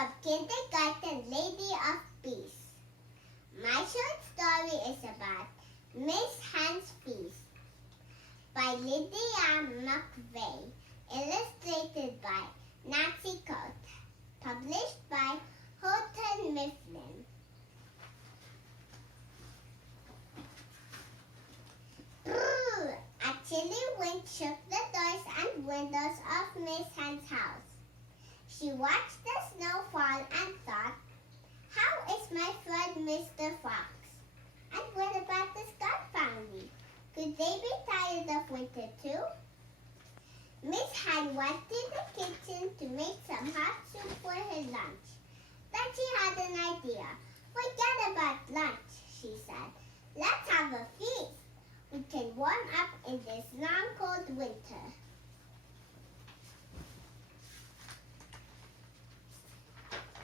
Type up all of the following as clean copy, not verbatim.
from Kindergarten Lady of Peace. My short story is about Miss Hen's Feast by Lydia McVeigh, illustrated by Nancy Coates, published by Houghton Mifflin. A chilly wind shook the doors and windows of Miss Hen's house. She watched the snow fall and thought, "How is my friend Mr. Fox? And what about the Scott family? Could they be tired of winter too?" Miss Hen went to the kitchen to make some hot soup for her lunch. Then she had an idea. "Forget about lunch," she said. "Let's have a feast. We can warm up in this long, cold winter."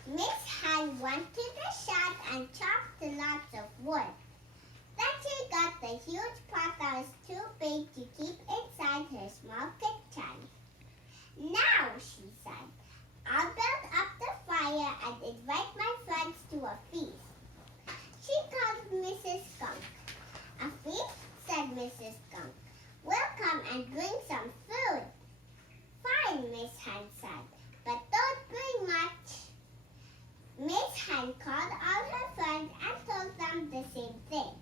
Miss Hen went to the shed and chopped lots of wood. Then she got the huge pot that was too big to keep inside her small kitchen. "Now," she said, "I'll build up the fire and invite my friends to a feast." She called Mrs. Skunk. "A feast?" said Mrs. Skunk. "We'll come and bring some food." "Fine," Miss Hen said, "but don't bring much." Miss Hen called all her friends and told them the same thing.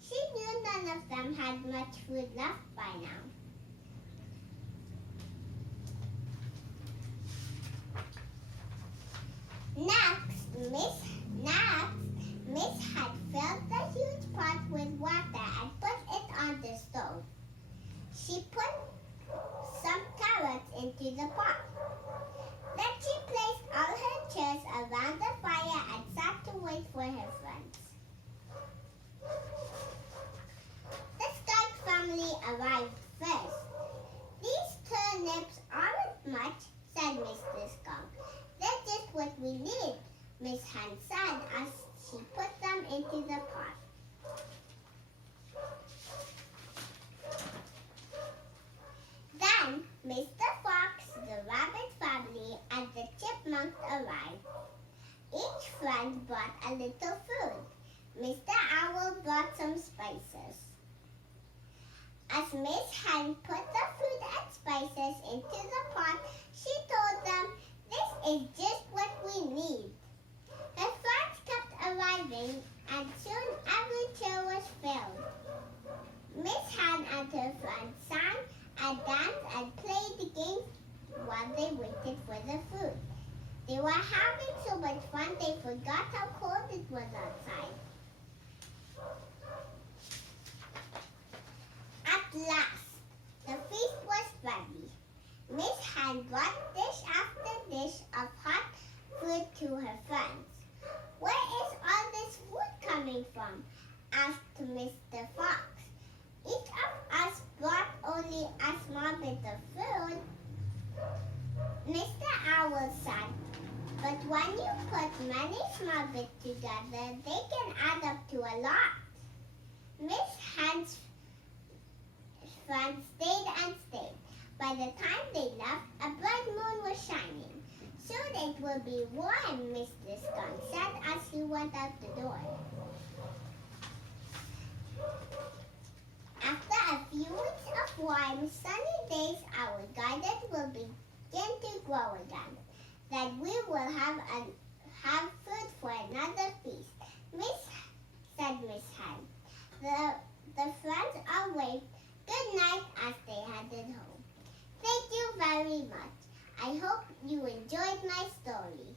She knew none of them had much food left by now. Next, Miss Hen filled the huge pot with water and put it on the stove. She put some carrots into the pot. Then she placed all her chairs around the fire and sat to wait for her friends. The Skunk family arrived first. "These turnips aren't much," said Mr. Skunk. "They're just what we need," Miss Hen said as she put them into the pot. Then Mr. Fox, the Rabbit family, and the Chipmunk arrived. Each friend brought a little food. Mr. Owl brought some spices. As Miss Hen put the food and spices into the pot, she told them, "This is just what we need." Her friends kept arriving, and soon every chair was filled. Miss Hen and her friends sang and danced and played games while they waited for the food. They were having so much fun they forgot how cold it was outside. At last, the feast was ready. Miss Hen brought dish after dish of hot food to her friends. "Where is all this food coming from?" asked Mr. Fox. "Each of us brought only a small bit of food," Mr. Owl said. "But when you put many small bits together, they can add up to a lot." Miss Hen's friends stayed and stayed. By the time they left, a bright moon was shining. "Soon it will be warm," Mr. Skunk said as he went out the door. After a few weeks of warm, sunny days, our garden will begin to grow again. Then we will have food for another feast, said Miss Hen. The friends all waved good night as they headed home. Thank you very much. I hope you enjoyed my story.